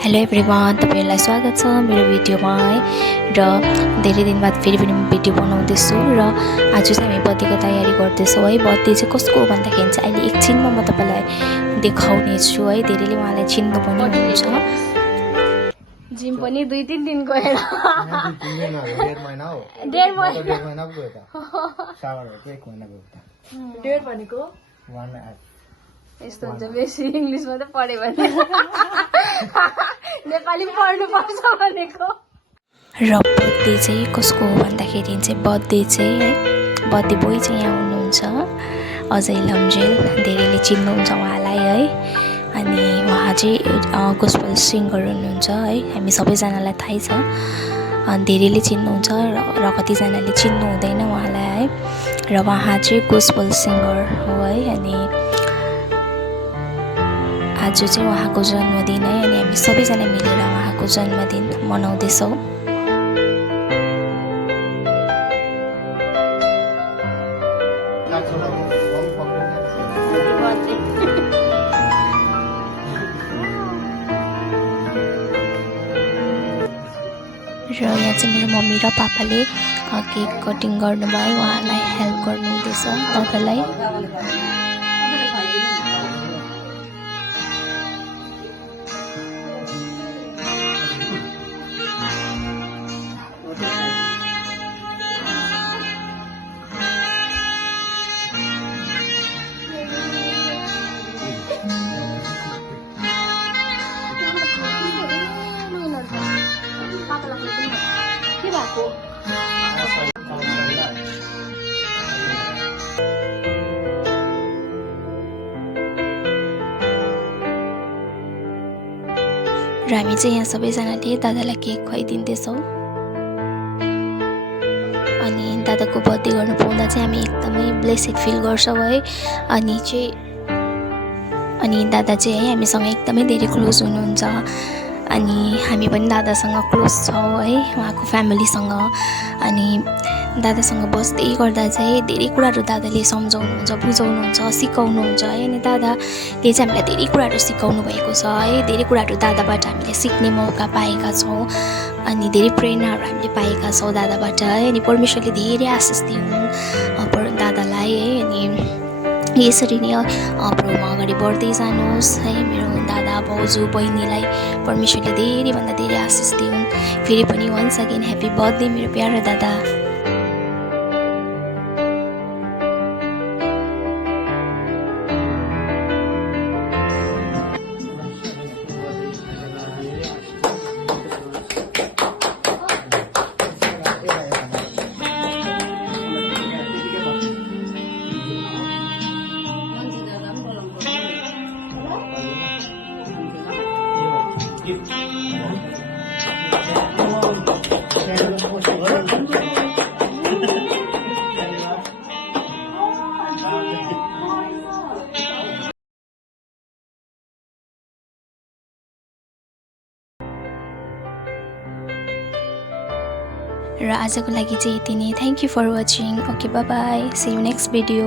Hello everyone, तपाईहरुलाई स्वागत छ मेरो भिडियोमा है। र धेरै दिन बाद फेरि पनि भिडियो बनाउँदैछु र आज चाहिँ हामी बर्थडेको तयारी गर्दैछौँ है। बर्थडे चाहिँ कसको हो भन्दाखेरि चाहिँ अहिले एकछिनमा म तपाईलाई देखाउने छु है। धेरैले उहाँलाई चिन्नु पनि हुन्छ। जिम पनि 2-3 दिन गएर डेढ महिना गयो त सावरहरु चाहिँ 1 महिना गयो त डेढ भनेको 1 आवर यस्तो हुन्छ। बेसी इंग्लिश मात्रै पढ्यो भने नेपाली पढ्नु पर्छ भनेको। र बर्थडे चाहिँ कसको हो भन्दाखेरि चाहिँ बर्थडे चाहिँ है, बर्थडे बोय चाहिँ यहाँ हुनुहुन्छ अजय लम्जेल। धेरैले चिन्नुहुन्छ उहाँलाई है। अनि उहाँ चाहिँ गोस्पल सिङ्गर हुनुहुन्छ है। हामी सबैजनालाई थाहै छ। अनि धेरैले चिन्नुहुन्छ र कतिजनाले चिन्नु हुँदैन उहाँलाई है। र उहाँ चाहिँ गोस्पल सिङ्गर हो है। अनि आज चाहिँ उहाँको जन्मदिन है। अनि हामी सबैजना मिलेर उहाँको जन्मदिन मनाउँदैछौँ। र यहाँ चाहिँ मेरो मम्मी र पापाले केक कटिङ गर्नुभयो। उहाँलाई हेल्प गर्नुहुँदैछ दादालाई। के भएको र हामी चाहिँ यहाँ सबैजनाले दादालाई केक खुवाइदिँदैछौँ। अनि दादाको बर्थडे गर्नु पाउँदा चाहिँ हामी एकदमै ब्लेसेड फिल गर्छौँ है। अनि दादा चाहिँ है हामीसँग एकदमै धेरै क्लोज हुनुहुन्छ। अनि हामी पनि दादासँग क्लोज छौँ है, उहाँको फ्यामिलीसँग। अनि दादासँग बस्दै गर्दा चाहिँ धेरै कुराहरू दादाले सम्झाउनुहुन्छ, बुझाउनुहुन्छ, सिकाउनुहुन्छ है। अनि दादाले चाहिँ हामीलाई धेरै कुराहरू सिकाउनु भएको छ है। धेरै कुराहरू दादाबाट हामीले सिक्ने मौका पाएका छौँ। अनि धेरै प्रेरणाहरू हामीले पाएका छौँ दादाबाट है। अनि परमेश्वरले धेरै आशिष दिउन् दादालाई है। अनि यसरी नै प्रभुमा अगाडि बढ्दै जानुहोस् है। मेरो दादा भाउजू बहिनीलाई परमेश्वरले धेरैभन्दा धेरै आशिष दिउन्। फेरि पनि वन्स अगेन ह्याप्पी बर्थडे मेरो प्यारो दादा। र आजको लागि चाहिँ यति नै। Thank you for watching. Okay, bye bye. See you next video.